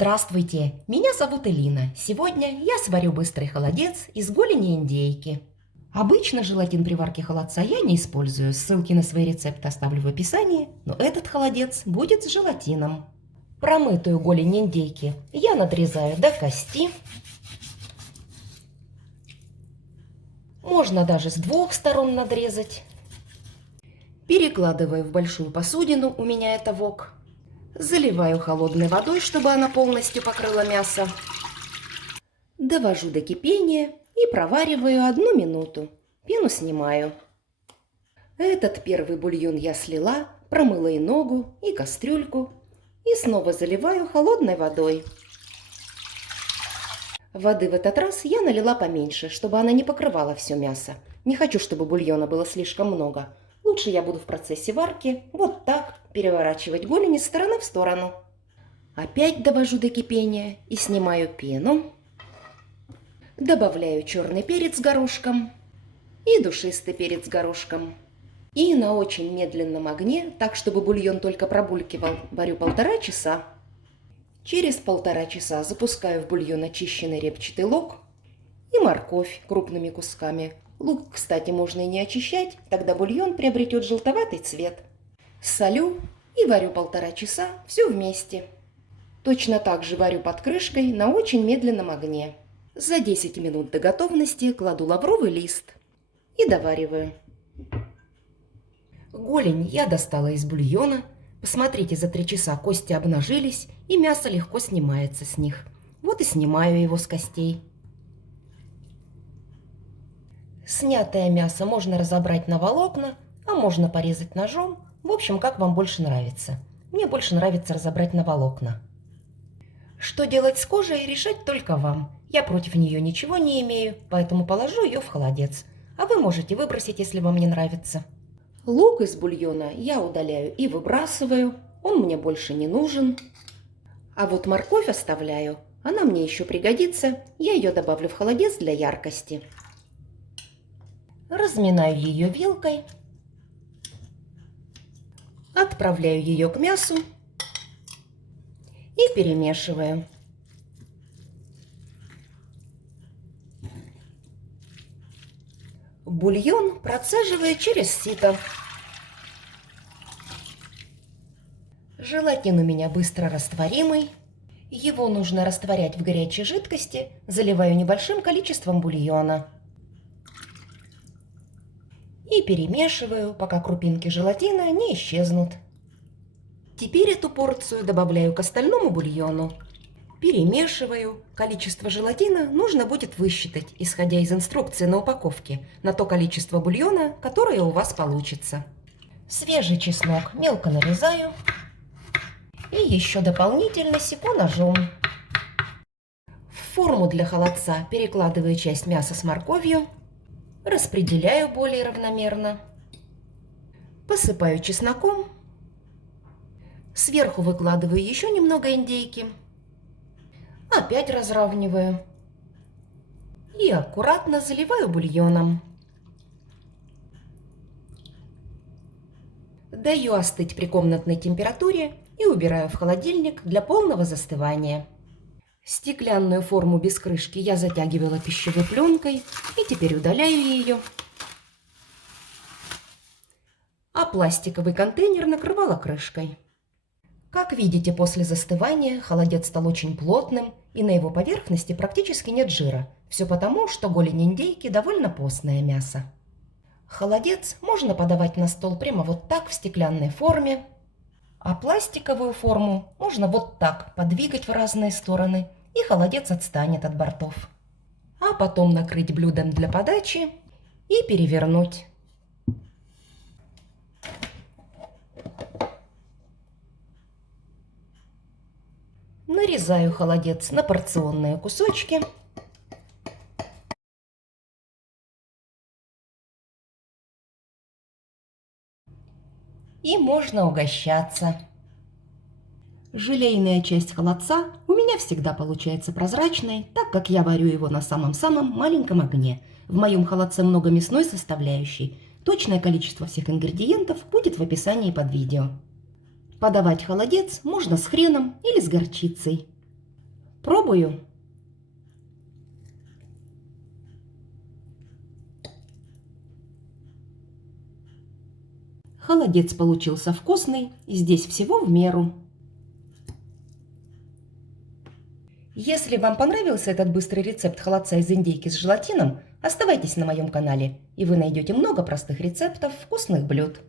Здравствуйте, меня зовут Элина. Сегодня я сварю быстрый холодец из голени индейки. Обычно желатин при варке холодца я не использую, ссылки на свои рецепты оставлю в описании, но этот холодец будет с желатином. Промытую голень индейки я надрезаю до кости. Можно даже с двух сторон надрезать. Перекладываю в большую посудину, у меня это вок. Заливаю холодной водой, чтобы она полностью покрыла мясо. Довожу до кипения и провариваю 1 минуту. Пену снимаю. Этот первый бульон я слила, промыла и ногу, и кастрюльку. И снова заливаю холодной водой. Воды в этот раз я налила поменьше, чтобы она не покрывала все мясо. Не хочу, чтобы бульона было слишком много. Лучше я буду в процессе варки вот так переворачивать голень из стороны в сторону. Опять довожу до кипения и снимаю пену. Добавляю черный перец с горошком и душистый перец с горошком. И на очень медленном огне, так чтобы бульон только пробулькивал, варю 1,5 часа. Через 1,5 часа запускаю в бульон очищенный репчатый лук и морковь крупными кусками. Лук, кстати, можно и не очищать, тогда бульон приобретет желтоватый цвет. Солю и варю 1,5 часа все вместе. Точно так же варю под крышкой на очень медленном огне. За 10 минут до готовности кладу лавровый лист и довариваю. Голень я достала из бульона. Посмотрите, за 3 часа кости обнажились, и мясо легко снимается с них. Вот и снимаю его с костей. Снятое мясо можно разобрать на волокна, а можно порезать ножом. В общем, как вам больше нравится. Мне больше нравится разобрать на волокна. Что делать с кожей, решать только вам. Я против нее ничего не имею, поэтому положу ее в холодец. А вы можете выбросить, если вам не нравится. Лук из бульона я удаляю и выбрасываю. Он мне больше не нужен. А вот морковь оставляю. Она мне еще пригодится. Я ее добавлю в холодец для яркости. Разминаю ее вилкой. Отправляю ее к мясу и перемешиваю. Бульон процеживаю через сито. Желатин у меня быстро растворимый. Его нужно растворять в горячей жидкости. Заливаю небольшим количеством бульона. И перемешиваю, пока крупинки желатина не исчезнут. Теперь эту порцию добавляю к остальному бульону. Перемешиваю. Количество желатина нужно будет высчитать, исходя из инструкции на упаковке, на то количество бульона, которое у вас получится. Свежий чеснок мелко нарезаю. И еще дополнительно секу ножом. В форму для холодца перекладываю часть мяса с морковью. Распределяю более равномерно. Посыпаю чесноком. Сверху выкладываю еще немного индейки. Опять разравниваю. И аккуратно заливаю бульоном. Даю остыть при комнатной температуре и убираю в холодильник для полного застывания. Стеклянную форму без крышки я затягивала пищевой пленкой и теперь удаляю ее. А пластиковый контейнер накрывала крышкой. Как видите, после застывания холодец стал очень плотным, и на его поверхности практически нет жира. Все потому, что голень индейки довольно постное мясо. Холодец можно подавать на стол прямо вот так в стеклянной форме, а пластиковую форму можно вот так подвигать в разные стороны, и холодец отстанет от бортов. А потом накрыть блюдом для подачи и перевернуть. Нарезаю холодец на порционные кусочки. И можно угощаться. Желейная часть холодца у меня всегда получается прозрачной, так как я варю его на самом-самом маленьком огне. В моем холодце много мясной составляющей. Точное количество всех ингредиентов будет в описании под видео. Подавать холодец можно с хреном или с горчицей. Пробую. Холодец получился вкусный, и здесь всего в меру. Если вам понравился этот быстрый рецепт холодца из индейки с желатином, оставайтесь на моем канале, и вы найдете много простых рецептов вкусных блюд.